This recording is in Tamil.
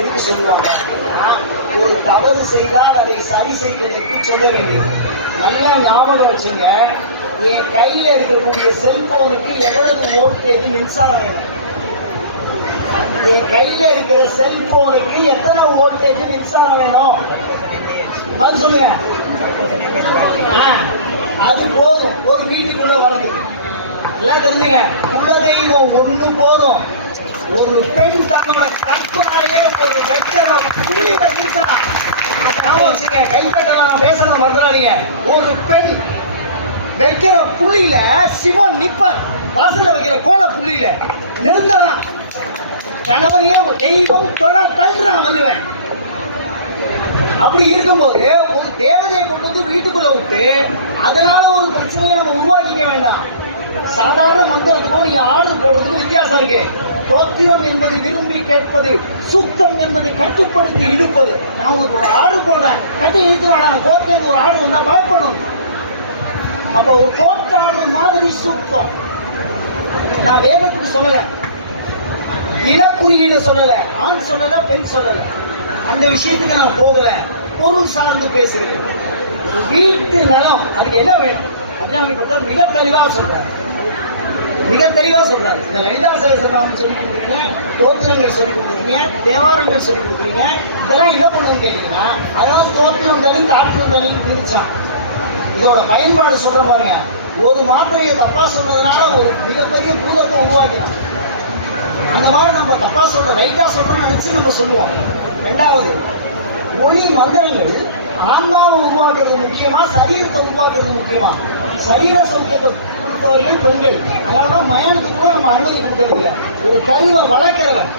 எதுக்கு சொல்லுவாங்க அப்படின்னா, ஒரு தவறு செய்தால் அதை சரி செய்வதற்கு சொல்ல வேண்டியது. நல்லா ஞாபகம் வச்சுங்க, என் கையில இருக்கக்கூடிய செல்போனுக்கு எவ்வளவு வோல்டேஜ் மின்சாரம் வேணும்? என் கையில இருக்கிற செல்போனுக்கு எத்தனை வோல்டேஜ் மின்சாரம் வேணும்? அது சொல்லுங்க. அது போதும் ஒரு வீட்டுக்குள்ள வருது. எல்லாம் தெரிஞ்சுங்க, குல தெய்வம் ஒண்ணு போதும். ஒரு பெண் தன்னோட கற்பனாலேயே ஒரு வெற்றலை கைப்பற்றலாம். பேசுறத மறந்துடாதீங்க. ஒரு பெண் வைக்கிற புலியில சிவன் நிற்ப வாசல வைக்கிற கோல புலியில நிறுத்தலாம். கனவையே தெய்வம் நான் வருவேன். அப்படி இருக்கும்போது ஒரு தேவதையை கொண்டு வந்து வீட்டுக்குள்ள விட்டு அதனால ஒரு பிரச்சனையை நம்ம உருவாக்கிக்க வேண்டாம். சாதாரண மந்திரத்துக்கும் நீங்க ஆர்டர் போடுறதுக்கு வித்தியாசம் இருக்கு. தோத்திரம் என்பது விரும்பி கேட்பது, சூத்திரம் என்பது கட்டுப்படுத்தி இழுப்பது. நான் ஒரு ஆர்டர் போடுறேன், கட்டி இழுக்கிறான், கோர்ட்டு ஒரு ஆர்டர் வந்தா பயப்படும். அப்ப ஒரு கோர்ட் ஆர்டர் மாதிரி சூத்திரம். நான் வேதத்துக்கு சொல்லல, இனக்குறியீடு சொல்லல, ஆண் சொல்லல, பெண் சொல்லல, அந்த விஷயத்துக்கு நான் போகல. பொருள் சார்ந்து பேசுறேன். வீட்டு நலம் அதுக்கு என்ன வேணும் அப்படின்னு மிக தெளிவா சொல்றாரு. மிக தெளிவா சொல்றாரு. இந்த லலிதா சகஸ்ரநாமம் சொல்லி கொடுக்குறீங்க, தோத்திரங்கள் சொல்லி கொடுக்குறீங்க, தேவாரங்கள் சொல்லி கொடுக்குறீங்க. இதெல்லாம் என்ன பண்ணுன்னு கேட்டீங்கன்னா, அதாவது தோத்திரம் தனி தாத்திரம் தனின்னு பிரிச்சான். இதோட பயன்பாடு சொல்றேன் பாருங்க. ஒரு மாத்திரையை தப்பா சொன்னதுனால ஒரு மிகப்பெரிய பூதத்தை உருவாக்கினான். அந்த மாதிரி நம்ம தப்பா சொல்றோம், ரைட்டா சொல்றோம்னு நினைச்சு நம்ம சொல்லுவோம். ரெண்டாவது, ஒளி மந்திரங்கள் ஆன்மாவை உருவாக்குறது முக்கியமா, சரீரத்தை உருவாக்குறது முக்கியமா? சரீர சௌக்கியத்தை கொடுத்தவர்கள் பெண்கள். அதனால மயானத்துக்கு கூட நம்ம அனுமதி கொடுக்கறது இல்லை. ஒரு கருவை வளர்க்கிறவன்